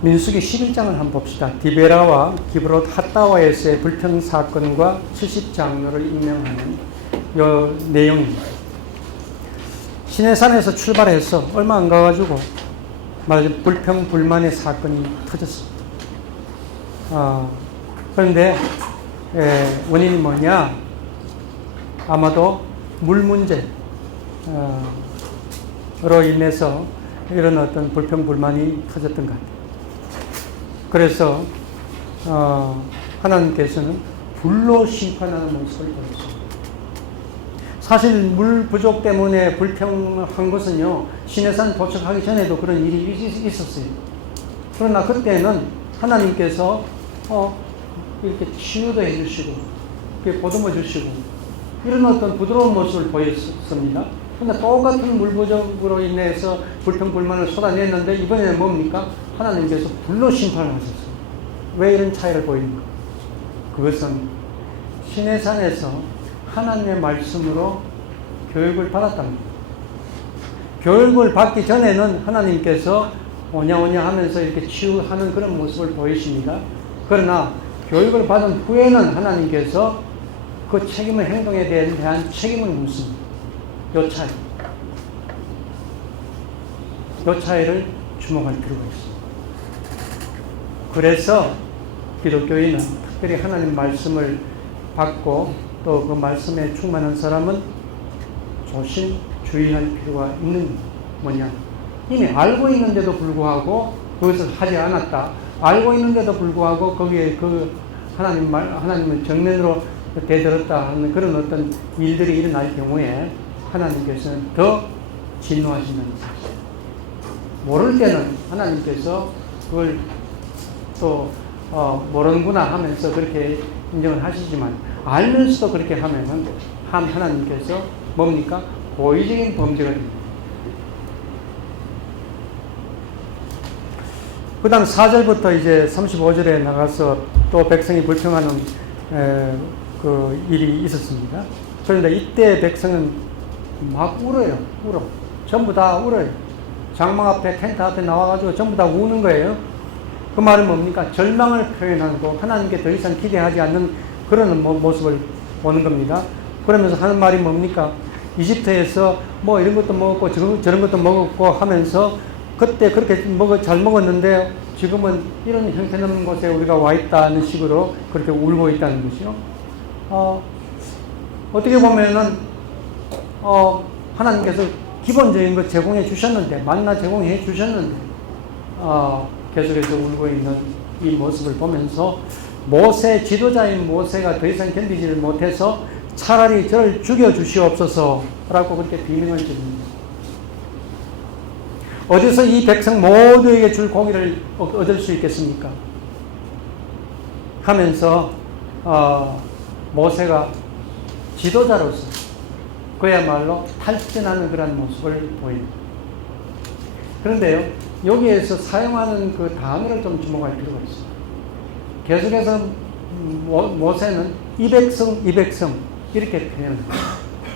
민수기 11장을 한번 봅시다. 디베라와 기브롯 핫다와에서의 불평 사건과 70장로를 임명하는 요 내용입니다. 시내산에서 출발해서 얼마 안 가가지고 말하자면 불평 불만의 사건이 터졌습니다. 그런데 원인이 뭐냐? 아마도 물 문제로 인해서 이런 어떤 불평 불만이 터졌던 것 같아요. 그래서 하나님께서는 불로 심판하는 모습을 보였습니다. 사실 물 부족 때문에 불평한 것은요, 시내산 도착하기 전에도 그런 일이 있었어요. 그러나 그때는 하나님께서 이렇게 치유도 해주시고 보듬어 주시고 이런 어떤 부드러운 모습을 보였습니다. 그런데 똑같은 물 부족으로 인해서 불평 불만을 쏟아냈는데 이번에는 뭡니까? 하나님께서 불로 심판을 하셨어요. 왜 이런 차이를 보입니까? 그것은 시내산에서 하나님의 말씀으로 교육을 받았답니다. 교육을 받기 전에는 하나님께서 오냐오냐 하면서 이렇게 치유하는 그런 모습을 보이십니다. 그러나 교육을 받은 후에는 하나님께서 그 책임의 행동에 대한 책임을 묻습니다. 요 차이. 요 차이를 주목할 필요가 있습니다. 그래서 기독교인은 특별히 하나님 말씀을 받고 또 그 말씀에 충만한 사람은 조심 주의할 필요가 있는 뭐냐? 이미 알고 있는데도 불구하고 그것을 하지 않았다. 알고 있는데도 불구하고 거기에 그 하나님을 정면으로 대들었다 하는 그런 어떤 일들이 일어날 경우에 하나님께서는 더 진노하신다는 사실. 모를 때는 하나님께서 그걸 또 모르는구나 하면서 그렇게 인정을 하시지만 알면서도 그렇게 하면은 하나님께서 뭡니까? 고의적인 범죄가 됩니다. 그 다음 4절부터 이제 35절에 나가서 또 백성이 불평하는 그 일이 있었습니다. 그런데 이때 백성은 막 울어요. 울어. 전부 다 울어요. 장막 앞에 텐트 앞에 나와가지고 전부 다 우는 거예요. 그 말은 뭡니까? 절망을 표현하고 하나님께 더 이상 기대하지 않는 그런 모습을 보는 겁니다. 그러면서 하는 말이 뭡니까? 이집트에서 뭐 이런 것도 먹었고 저런 것도 먹었고 하면서 그때 그렇게 잘 먹었는데 지금은 이런 형편없는 곳에 우리가 와 있다는 식으로 그렇게 울고 있다는 것이요. 어떻게 보면은 하나님께서 기본적인 것 제공해 주셨는데 만나 제공해 주셨는데 계속해서 울고 있는 이 모습을 보면서 지도자인 모세가 더 이상 견디지를 못해서 차라리 저를 죽여주시옵소서 라고 그렇게 비명을 지릅니다. 어디서 이 백성 모두에게 줄 공의를 얻을 수 있겠습니까? 하면서 모세가 지도자로서 그야말로 탈진하는 그런 모습을 보입니다. 그런데요, 여기에서 사용하는 그 단어를 좀 주목할 필요가 있습니다. 계속해서 모세는 이 백성 이렇게 표현합니다.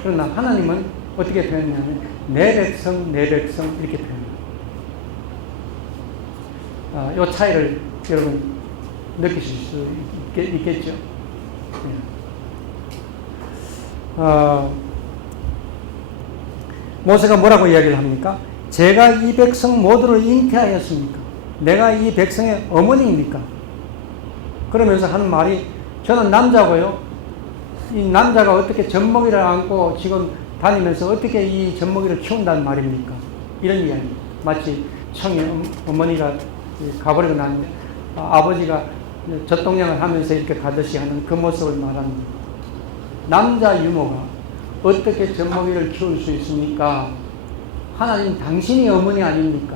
그러나 하나님은 어떻게 표현하냐면 내 백성 이렇게 표현합니다. 이 차이를 여러분 느끼실 수 있겠죠. 모세가 뭐라고 이야기를 합니까? 제가 이 백성 모두를 잉태하였습니까? 내가 이 백성의 어머니입니까? 그러면서 하는 말이 저는 남자고요. 이 남자가 어떻게 젖먹이를 안고 지금 다니면서 어떻게 이 젖먹이를 키운다는 말입니까? 이런 이야기. 마치 청의 어머니가 가버리고 난 아버지가 젖동량을 하면서 이렇게 가듯이 하는 그 모습을 말합니다. 남자 유모가 어떻게 젖먹이를 키울 수 있습니까? 하나님 당신이 어머니 아닙니까?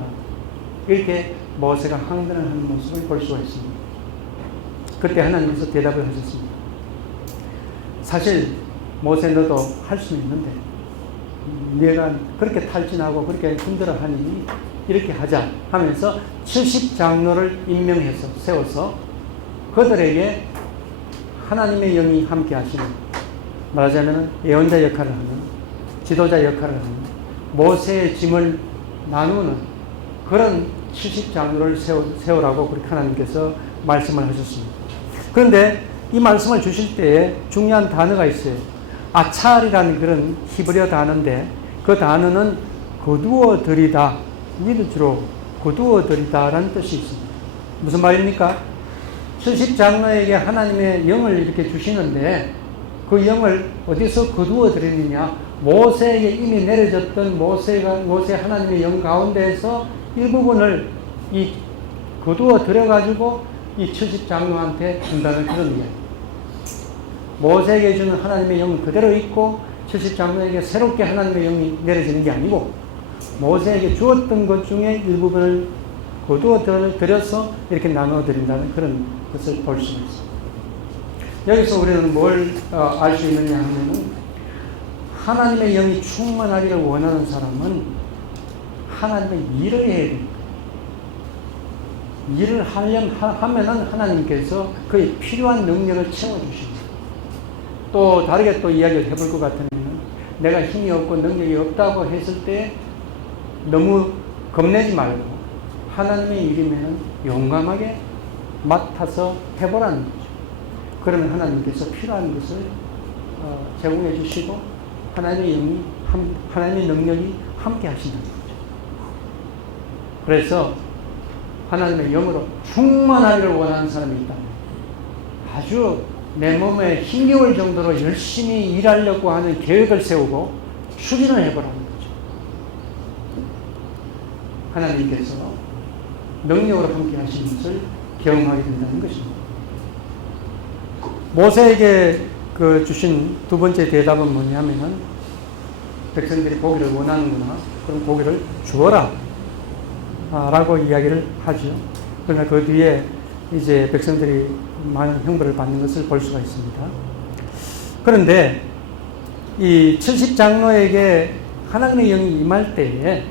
이렇게 모세가 항변을 하는 모습을 볼 수가 있습니다. 그때 하나님께서 대답을 하셨습니다. 사실 모세 너도 할 수 있는데 네가 그렇게 탈진하고 그렇게 힘들어하니 이렇게 하자 하면서 70장로를 임명해서 세워서 그들에게 하나님의 영이 함께 하시는, 말하자면 예언자 역할을 하는, 지도자 역할을 하는, 모세의 짐을 나누는 그런 70장로를 세우라고 그렇게 하나님께서 말씀을 하셨습니다. 그런데 이 말씀을 주실 때에 중요한 단어가 있어요. 아찰이라는 그런 히브리어 단어인데 그 단어는 거두어 들이다, 위드주로 거두어 들이다라는 뜻이 있습니다. 무슨 말입니까? 70장로에게 하나님의 영을 이렇게 주시는데 그 영을 어디서 거두어 들이느냐? 모세에게 이미 내려졌던 모세 하나님의 영 가운데에서 일부분을 이 거두어 들여가지고 이 70장로한테 준다는 그런 이야기. 모세에게 주는 하나님의 영은 그대로 있고 70장로에게 새롭게 하나님의 영이 내려지는 게 아니고 모세에게 주었던 것 중에 일부분을 거두어 들여서 이렇게 나누어 드린다는 그런 것을 볼 수가 있습니다. 여기서 우리는 뭘 알 수 있느냐 하면은 하나님의 영이 충만하기를 원하는 사람은 하나님의 일을 해야 됩니다. 일을 하면은 하나님께서 그의 필요한 능력을 채워주십니다. 또 다르게 또 이야기를 해볼 것 같으면 내가 힘이 없고 능력이 없다고 했을 때 너무 겁내지 말고 하나님의 일이면 용감하게 맡아서 해보라는 거죠. 그러면 하나님께서 필요한 것을 제공해 주시고 하나님의 능력이 함께 하신다는 거죠. 그래서 하나님의 영으로 충만하기를 원하는 사람이 있다면 아주 내 몸에 힘겨울 정도로 열심히 일하려고 하는 계획을 세우고 추진을 해보라는 거죠. 하나님께서 능력으로 함께 하시는 것을 경험하게 된다는 것입니다. 모세에게 주신 두 번째 대답은 뭐냐면은 백성들이 고기를 원하는구나. 그럼 고기를 주어라. 라고 이야기를 하죠. 그러나 그 뒤에 이제 백성들이 많은 형벌을 받는 것을 볼 수가 있습니다. 그런데 이 70장로에게 하나님의 영이 임할 때에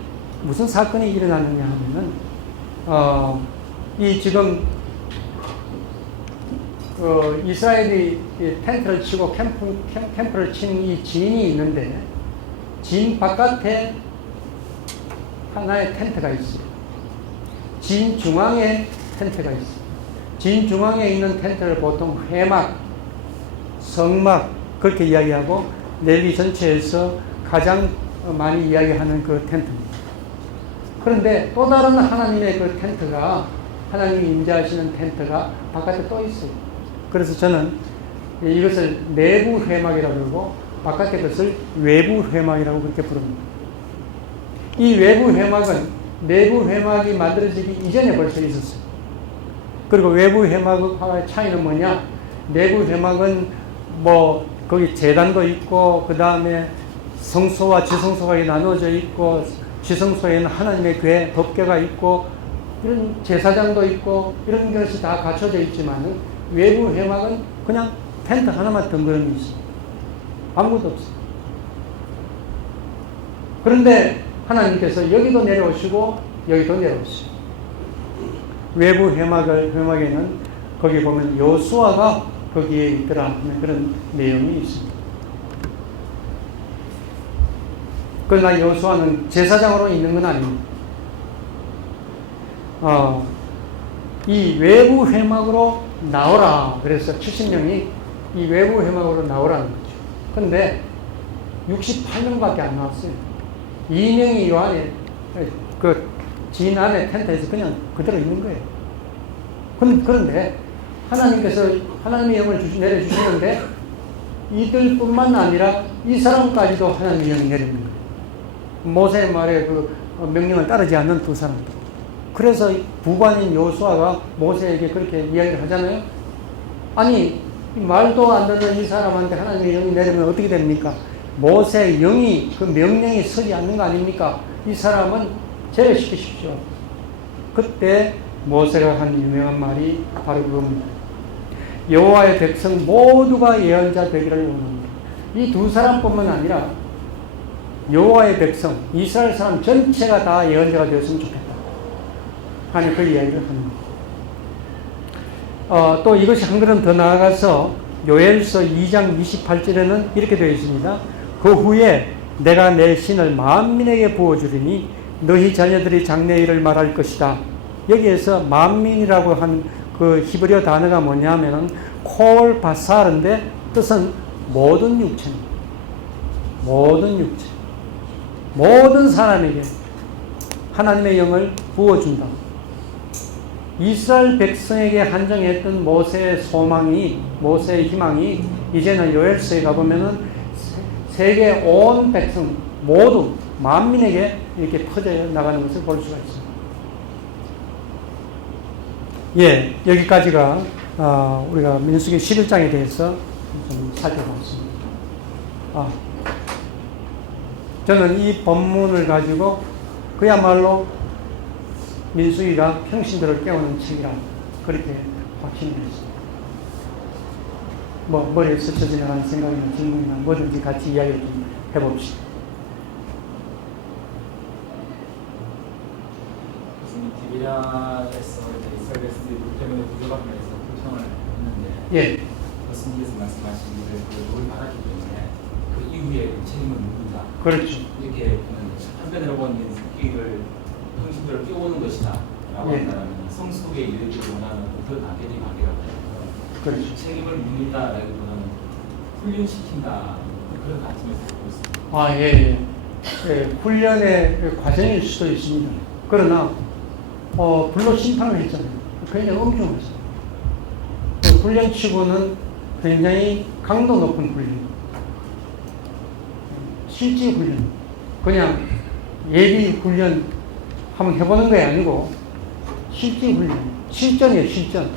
무슨 사건이 일어나느냐 하면은 이 지금 이스라엘이 텐트를 치고 캠프를 치는 이 진이 있는데 진 바깥에 하나의 텐트가 있어요. 진 중앙에 텐트가 있어요. 진 중앙에 있는 텐트를 보통 회막, 성막 그렇게 이야기하고 레위 전체에서 가장 많이 이야기하는 그 텐트입니다. 그런데 또 다른 하나님의 그 텐트가 하나님이 임재하시는 텐트가 바깥에 또 있어요. 그래서 저는 이것을 내부 회막이라고 그러고 바깥의 것을 외부 회막이라고 그렇게 부릅니다. 이 외부 회막은 내부 회막이 만들어지기 이전에 벌써 있었어요. 그리고 외부 회막과의 차이는 뭐냐? 내부 회막은 거기 제단도 있고 그 다음에 성소와 지성소가 나누어져 있고 지성소에는 하나님의 궤, 법궤가 있고 이런 제사장도 있고 이런 것이 다 갖춰져 있지만 외부 회막은 그냥 텐트 하나만 덩그러니 있어요. 아무것도 없어요. 그런데 하나님께서 여기도 내려오시고 여기도 내려오시고 외부 회막에는 거기 보면 여호수아가 거기에 있더라 하는 그런 내용이 있습니다. 그러나 여호수아는 제사장으로 있는 건 아닙니다. 이 외부 회막으로 나오라 그래서 70명이 이 외부 회막으로 나오라는 거죠. 그런데 68명밖에 안 나왔어요. 2명이 요 안에 진 안에 텐트에서 그냥 그대로 있는 거예요. 그런데 하나님께서 하나님의 영을 내려주시는데 이들뿐만 아니라 이 사람까지도 하나님의 영이 내리는 거예요. 모세의 말에 그 명령을 따르지 않는 두 사람도. 그래서 부관인 여호수아가 모세에게 그렇게 이야기를 하잖아요. 아니 말도 안 듣는 이 사람한테 하나님의 영이 내리면 어떻게 됩니까? 모세의 영이 그 명령이 서지 않는 거 아닙니까? 이 사람은 제외시키십시오. 그때 모세가 한 유명한 말이 바로 그겁니다. 여호와의 백성 모두가 예언자 되기를 원합니다. 이 두 사람뿐만 아니라 여호와의 백성, 이스라엘 사람 전체가 다 예언자가 되었으면 좋겠다. 하는 그 이야기를 합니다. 또 이것이 한 걸음 더 나아가서 요엘서 2장 28절에는 이렇게 되어 있습니다. 그 후에 내가 내 신을 만민에게 부어주리니 너희 자녀들이 장래 일을 말할 것이다. 여기에서 만민이라고 한 그 히브리어 단어가 뭐냐면은 콜 바사르인데 뜻은 모든 육체입니다. 모든 육체. 모든 사람에게 하나님의 영을 부어준다. 이스라엘 백성에게 한정했던 모세의 소망이, 모세의 희망이 이제는 요엘서에 가보면은 세계 온 백성 모두 만민에게 이렇게 퍼져 나가는 것을 볼 수가 있습니다. 예, 여기까지가 우리가 민수기 11장에 대해서 좀 살펴봤습니다. 저는 이 본문을 가지고 그야말로 민수기가 평신도를 깨우는 책이라 그렇게 확신했습니다. 머리에 스쳐 지나가는 생각이나 질문이나 뭐든지 같이 이야기를 좀 해봅시다. 디비라에서 이스라엘 백성들이 물 때문에 부족한 면에서 불평을 했는데, 예, 교수님께서 말씀하신 일을 물을 받았기 때문에 그 이후에 책임을 묻는다. 그렇죠. 이렇게 한편으로 보는 인기를 성신도를 끼워오는 것이다라고 예. 한다면 성숙에 이르기를 원하는 그 단계적인 관계라고 해서 그렇죠. 책임을 묻는다라기보다는 훈련시킨다 그런 관점에서 보고 있습니다. 예. 예, 훈련의 과정일 수도 있습니다. 그러나 불로 심판을 했잖아요. 굉장히 엄중했어요. 훈련치고는 굉장히 강도 높은 훈련. 실제 훈련. 그냥 예비 훈련 한번 해보는 게 아니고 실제 훈련. 실전이에요, 실전.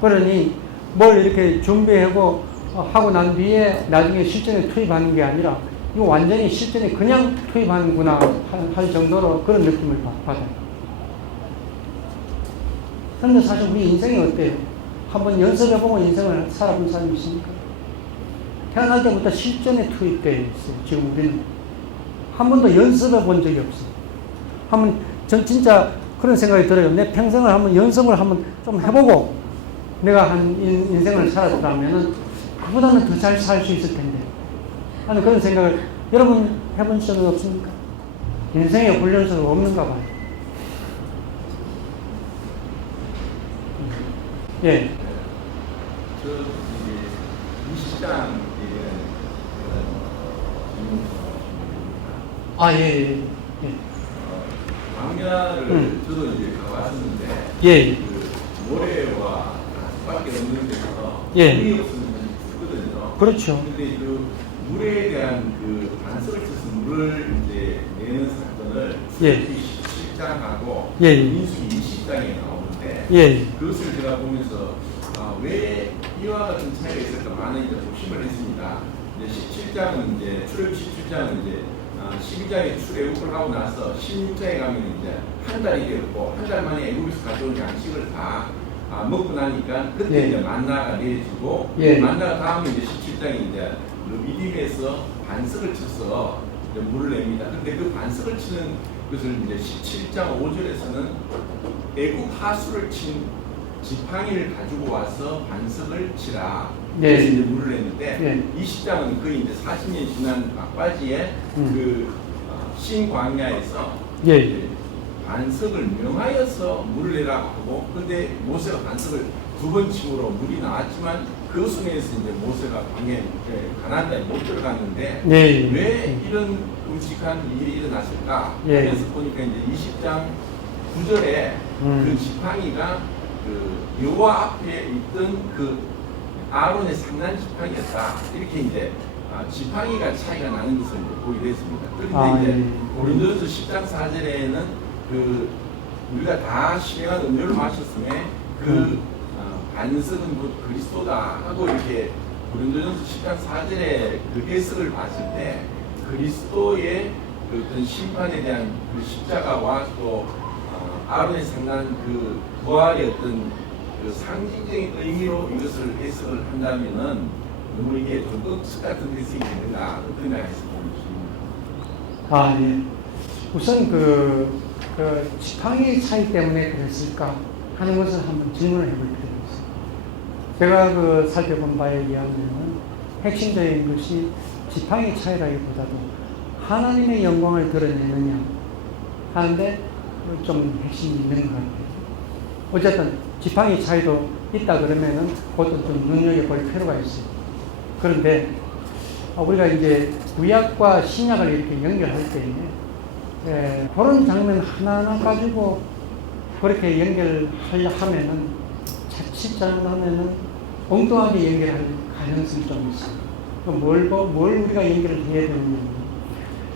그러니 뭘 이렇게 준비하고 하고 난 뒤에 나중에 실전에 투입하는 게 아니라 이거 완전히 실전에 그냥 투입하는구나 할 정도로 그런 느낌을 받아요. 그런데 사실 우리 인생이 어때요? 한번 연습해보고 인생을 살아본 사람이 있습니까? 태어날 때부터 실전에 투입되어 있어요. 지금 우리는. 한 번도 연습해본 적이 없어요. 전 진짜 그런 생각이 들어요. 내 평생을 한번 연습을 한번 좀 해보고 내가 한 인생을 살았다면은 그보다는 더 잘 살 수 있을 텐데. 하는 그런 생각을 여러분 해본 적은 없습니까? 인생에 훈련소가 없는가 봐요. 예. 저 이제 20장 예. 광야를 저도 이제 가봤는데 예. 그 모래와 가스밖에 없는 데서 예. 물이 없으면 죽거든요. 그렇죠. 근데 그 물에 대한 그 반석을 쳐서 물을 이제 내는 사건을 예. 17장하고 예. 민수기 20장에 나오는데 예. 그것을 제가 보면서 왜 이와 같은 차이가 있을까 많은 이제 조심을 했습니다. 이제 17장은 이제 출애굽 17장은 이제 12장에 출애굽을 하고 나서 16장에 가면 이제 한 달이 되었고 한 달 만에 애굽에서 가져온 양식을 다 먹고 나니까 그때 예. 이제 만나가 내려지고 예. 만나가 다음에 이제 17장에 이제 미디움에서 반석을 쳐서 이제 물을 냅니다. 근데 그 반석을 치는 것을 이제 17장 5절에서는 애굽 하수를 친 지팡이를 가지고 와서 반석을 치라. 네. 그래서 이제 물을 냈는데 네. 20장은 거의 이제 40년 지난 막바지에 그 신광야에서 예. 반석을 명하여서 물을 내라 하고 근데 모세가 반석을 두 번 침으로 물이 나왔지만 그 순에서 이제 모세가 광야에 가나안 땅에 못 들어갔는데 네. 왜 이런 끔찍한 일이 일어났을까? 예. 그래서 보니까 이제 20장 9절에 그 지팡이가 그 여호와 앞에 있던 그 아론의 상단 지팡이였다. 이렇게 이제 지팡이가 차이가 나는 것을 이제 보게 됐습니다. 그런데 이제 고린도전서 10장 4절에는 그 우리가 다 신령한 음료를 마셨음에 그 반석은 곧 그리스도다 하고 이렇게 고린도전서 10장 4절에 그 해석을 봤을 때 그리스도의 그 어떤 심판에 대한 그 십자가와 또 아론의 상단 그 부활의 어떤 그 상징적인 의미로 이것을 해석을 한다면은 너무 이게 좀 억측 같은 해석이 되는가 어떤 면에서 보십니까? 예. 우선 그 지팡이 차이 때문에 그랬을까 하는 것을 한번 질문을 해볼 필요가 있어요. 제가 그 살펴본 바에 의하면 핵심적인 것이 지팡이 차이라기보다도 하나님의 영광을 드러내느냐 하는데 좀 핵심이 있는 것 같아요. 어쨌든 지팡이 차이도 있다 그러면은 그것도 좀 눈여겨볼 필요가 있어요. 그런데 우리가 이제 구약과 신약을 이렇게 연결할 때 그런 장면 하나하나 가지고 그렇게 연결하려 하면은 자칫 잘못하면은 엉뚱하게 연결할 가능성이 좀 있어요. 뭘 우리가 연결을 해야 되느냐.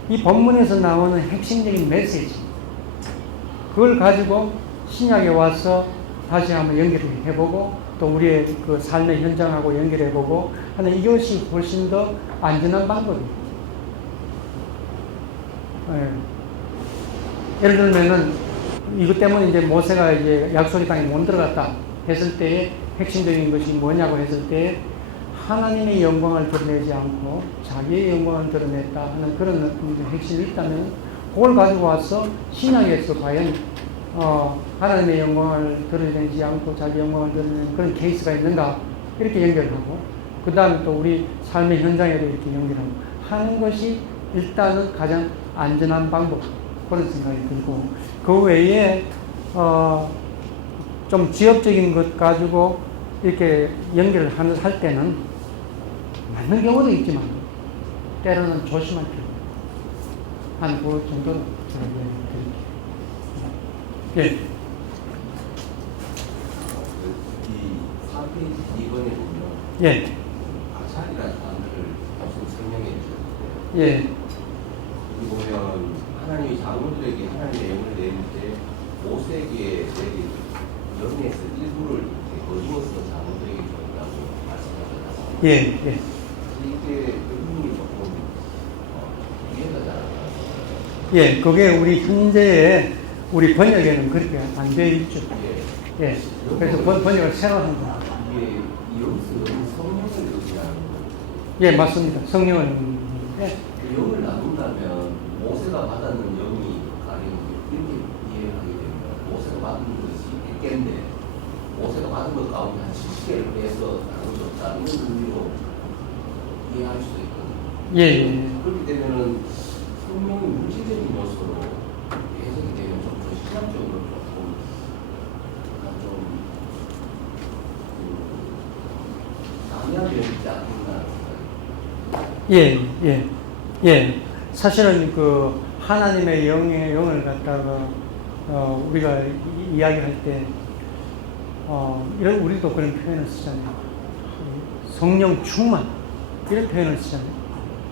이 본문에서 나오는 핵심적인 메시지, 그걸 가지고 신약에 와서 다시 한번 연결을 해보고 또 우리의 그 삶의 현장하고 연결해보고 하는 이것이 훨씬 더 안전한 방법이에요. 예를 들면은 이것 때문에 이제 모세가 이제 약속의 땅에 못 들어갔다 했을 때의 핵심적인 것이 뭐냐고 했을 때 하나님의 영광을 드러내지 않고 자기의 영광을 드러냈다 하는 그런 핵심이 있다면 그걸 가지고 와서 신약에서 과연 하나님의 영광을 드러내지 않고 자기 영광을 드러내는 그런 케이스가 있는가 이렇게 연결하고 그 다음에 또 우리 삶의 현장에도 이렇게 연결하고 하는 것이 일단은 가장 안전한 방법 그런 생각이 들고 그 외에 좀 지역적인 것 가지고 이렇게 연결을 할 때는 맞는 경우도 있지만 때로는 조심할 필요 한 그 정도는 제가 이야기드릴게요. 예. 이 4페이지 2번에 보면 예. 아찰이라는 단어를 계속 설명해 주셨는데 예. 여기 보면 하나님이 장로들에게 하나님의 영을 내릴 때 모세에게 내린 영에서 일부를 거두어서 장로들에게 줬다고 말씀하셨습니다. 예. 예. 이게 의미가 조금 이해가 잘 안 가요. 예. 그게 우리 현재의 우리 번역에는 그렇게 안 되어 있죠. 예. 예. 그래서 번역을 새로 한 거. 이게 여기서 성령을 의미하는 거예요. 예, 맞습니다. 성령을. 예. 그 영을 나눈다면 모세가 받았는 영이 가령 이렇게 이해하게 됩니다. 모세가 받은 것이 100개인데 모세가 받은 것 가운데 한 70개를 빼서 나눠줬다 이런 의미로 이해할 수도 있거든요. 예, 예. 그렇게 되면은 성령이 물질적인 요소로 해석이 되면 좀 더 신학적으로 조금 약간 좀 남양이 있지 않나 생각이. 예, 예, 예. 사실은 그 하나님의 영을 갖다가 우리가 이야기할 때 이런 우리도 그런 표현을 쓰잖아요. 성령 충만 이런 표현을 쓰잖아요.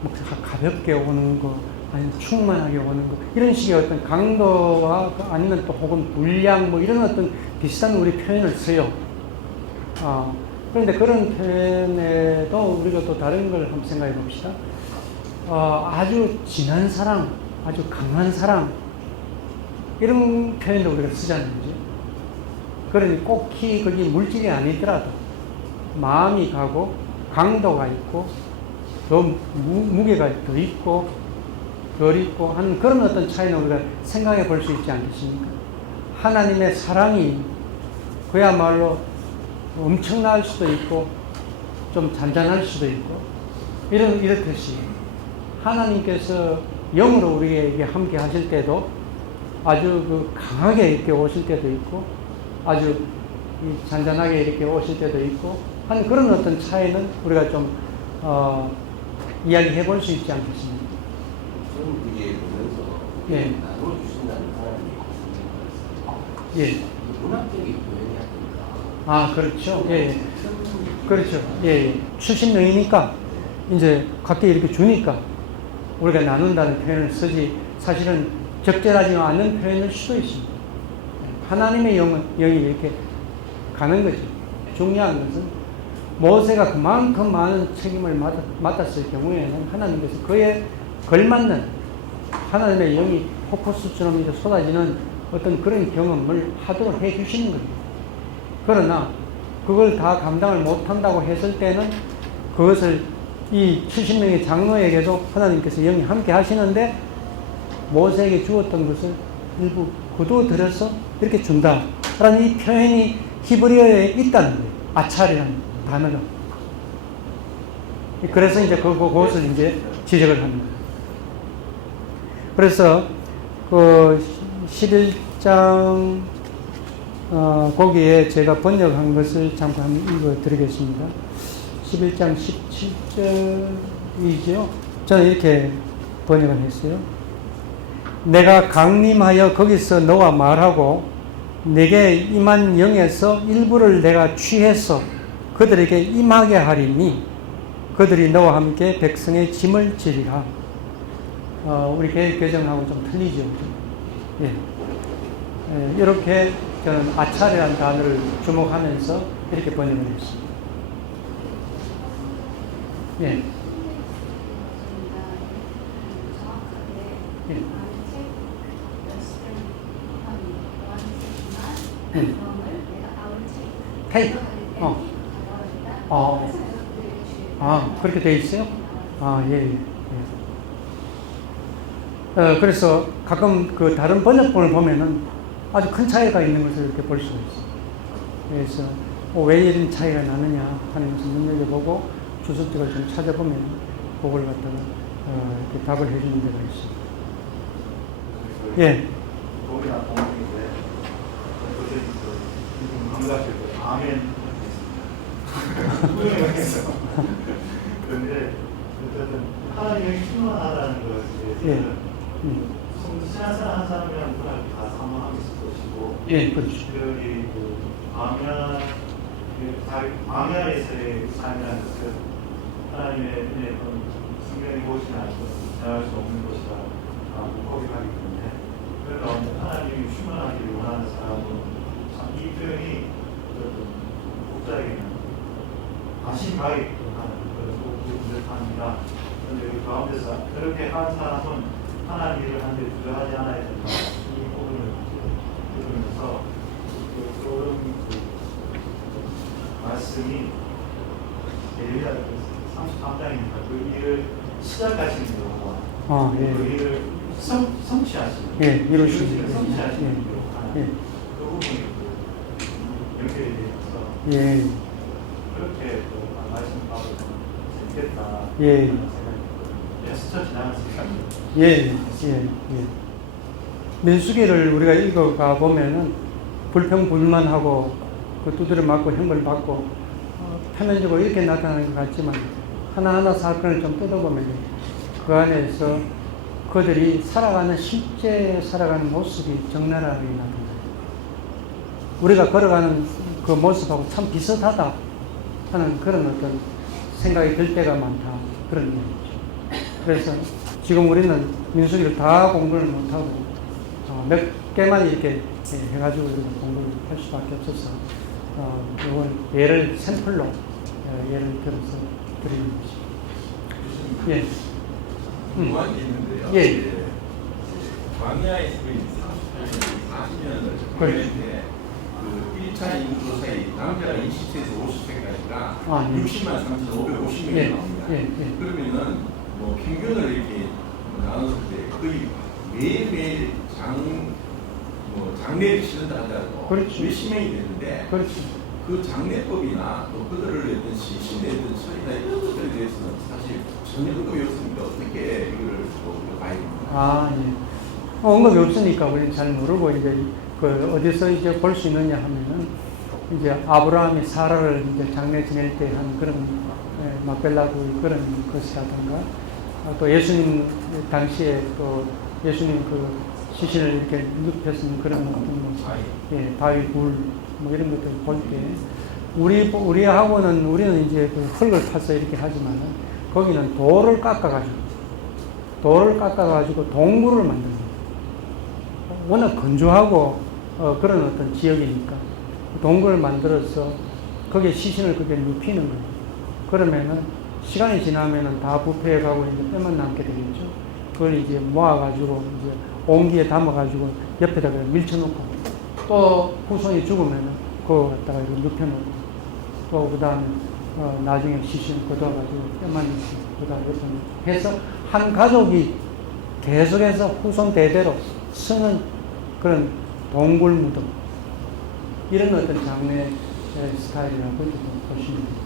뭐 가볍게 오는 거 아니면 충만하게 오는 거 이런 식의 어떤 강도와 아니면 또 혹은 분량 뭐 이런 어떤 비슷한 우리 표현을 써요. 그런데 그런 표현에도 우리가 또 다른 걸 한번 생각해 봅시다. 아주 진한 사랑, 아주 강한 사랑, 이런 표현도 우리가 쓰잖아요. 그죠? 그러니 꼭히 거기 물질이 아니더라도 마음이 가고 강도가 있고 더 무게가 더 있고 덜 있고 하는 그런 어떤 차이는 우리가 생각해 볼 수 있지 않겠습니까? 하나님의 사랑이 그야말로 엄청날 수도 있고 좀 잔잔할 수도 있고 이렇듯이 하나님께서 영으로 우리에게 함께 하실 때도 아주 그 강하게 이렇게 오실 때도 있고 아주 잔잔하게 이렇게 오실 때도 있고 하는 그런 어떤 차이는 우리가 좀 이야기해 볼 수 있지 않겠습니까? 저는 그게 보면서 예. 나눠주신다는 하나님의 말씀. 예. 문학적인 표현이 아닙니까? 아, 그렇죠. 예. 그렇죠. 예. 70명이니까 이제 각기 이렇게 주니까 우리가 나눈다는 표현을 쓰지 사실은 적절하지 않은 표현일 수도 있습니다. 하나님의 영이 이렇게 가는 거죠. 중요한 것은 모세가 그만큼 많은 책임을 맡았을 경우에는 하나님께서 그에 걸맞는 하나님의 영이 폭포수처럼 이제 쏟아지는 어떤 그런 경험을 하도록 해 주시는 거예요. 그러나 그걸 다 감당을 못한다고 했을 때는 그것을 이 70명의 장로에게도 하나님께서 영이 함께 하시는데 모세에게 주었던 것을 일부 거두어들여서 이렇게 준다라는 이 표현이 히브리어에 있다는 거예요. 아찰이라는 단어가. 그래서 이제 그것을 이제 지적을 합니다. 그래서 그 11장 거기에 제가 번역한 것을 잠깐 한번 읽어드리겠습니다. 11장 17절이죠. 저는 이렇게 번역을 했어요. 내가 강림하여 거기서 너와 말하고 내게 임한 영에서 일부를 내가 취해서 그들에게 임하게 하리니 그들이 너와 함께 백성의 짐을 지리라. 우리 개정하고 좀 틀리죠. 예. 이렇게 저는 아차리라는 단어를 주목하면서 이렇게 번역을 했습니다. 예. 예. 테이프. 그렇게 돼 있어요? 예. 그래서 가끔 그 다른 번역본을 보면은 아주 큰 차이가 있는 것을 이렇게 볼 수가 있어요. 그래서 왜 이런 차이가 나느냐 하는 것을 눈여겨보고 주석적을 좀 찾아보면 그걸 갖다가 이렇게 답을 해주는 데가 있습니다. 예. 거기나 동물인데 감사실 아멘 했습니다. 그런데 어쨌든 하나님의 충만하다는 것에 대해서는 신앙생활 한 사람이랑 다 사모하고 있을 것이고, 예, 그렇죠. 특별히 광야에서의 삶이라는 것은 하나님의 성경의 곳이 아니고 지나갈 수 없는 것이다 고백하기 때문에, 그래서 하나님이 충만하기를 원하는 사람은 참 이 표현이 목자에게는 관심 가게끔 하는 그런 부족합니다. 그런데 그 가운데서 그렇게 한 사람은 하나님을 한데 두려워하지 않아야 된다. 이 부분을 들으면서 그런 말씀이 예레미야 33장이니까 그 일을 시작하시는 경우와 그 일을 성취하시는 예, 이루시는 성취하시는 경우 하는 그 부분이 연결이 되어서 예. 그렇게 말씀 받으면 재밌겠다 예. 하는 생각이 스쳐 지나가는 생각이 예. 민수기를 우리가 읽어가 보면은 불평불만하고 그 두드려 맞고 형벌 받고 표면적으로 이렇게 나타나는 것 같지만 하나하나 사건을 좀 뜯어보면 그 안에서 그들이 살아가는 실제 살아가는 모습이 적나라하게 나타나요. 우리가 걸어가는 그 모습하고 참 비슷하다 하는 그런 어떤 생각이 들 때가 많다 그런 얘기죠. 그래서 지금 우리는 민수기를 다 공부를 못하고 몇 개만 이렇게 해가지고 우리가 공부를 할 수밖에 없어서 이건 예를 샘플로 예를 들어서 드리는 것입니다. 예. 궁금한 게 있는데요. 예. 광야에서 40년을 보냈는데 그 1차 인구조사에 남자가 20세에서 50세까지가 60만 3,550명이 예. 나옵니다. 예. 그러면은 뭐 평균을 이렇게 나눴을 때 거의 매일매일 장례를 치른다 하더라도 그렇죠. 몇십 명이 되는데 그렇죠. 그 장례법이나 또 그들을 어떤 시신에 대한 처리나 이런 것들에 대해서는 사실 전혀 언급이 없으니까 어떻게 이거를 또 봐야 됩니까? 예. 언급이 없으니까 우리는 잘 모르고 이제 그 어디서 이제 볼 수 있느냐 하면은 이제 아브라함이 사라를 이제 장례 지낼 때 한 그런 막벨라고 그런 것이라든가 또 예수님 당시에 또 예수님 그 시신을 이렇게 눕혔은 그런 어떤 모습, 바위 굴 뭐 이런 것들 볼 때 우리는 이제 그 흙을 파서 이렇게 하지만 거기는 돌을 깎아가지고 동굴을 만듭니다. 워낙 건조하고 그런 어떤 지역이니까 동굴을 만들어서 거기에 시신을 그렇게 눕히는 거예요. 그러면은 시간이 지나면은 다 부패해가고 이제 뼈만 남게 되겠죠. 그걸 이제 모아가지고 이제 옹기에 담아가지고 옆에다가 밀쳐놓고 또 후손이 죽으면은 그거 갖다가 이렇게 눕혀놓고 또 그다음에 나중에 시신 걷어가지고 뼈만 있고 그다음에 옆에 해서 한 가족이 계속해서 후손 대대로 쓰는 그런 동굴 무덤 이런 어떤 장례 스타일이라고 보시면 됩니다.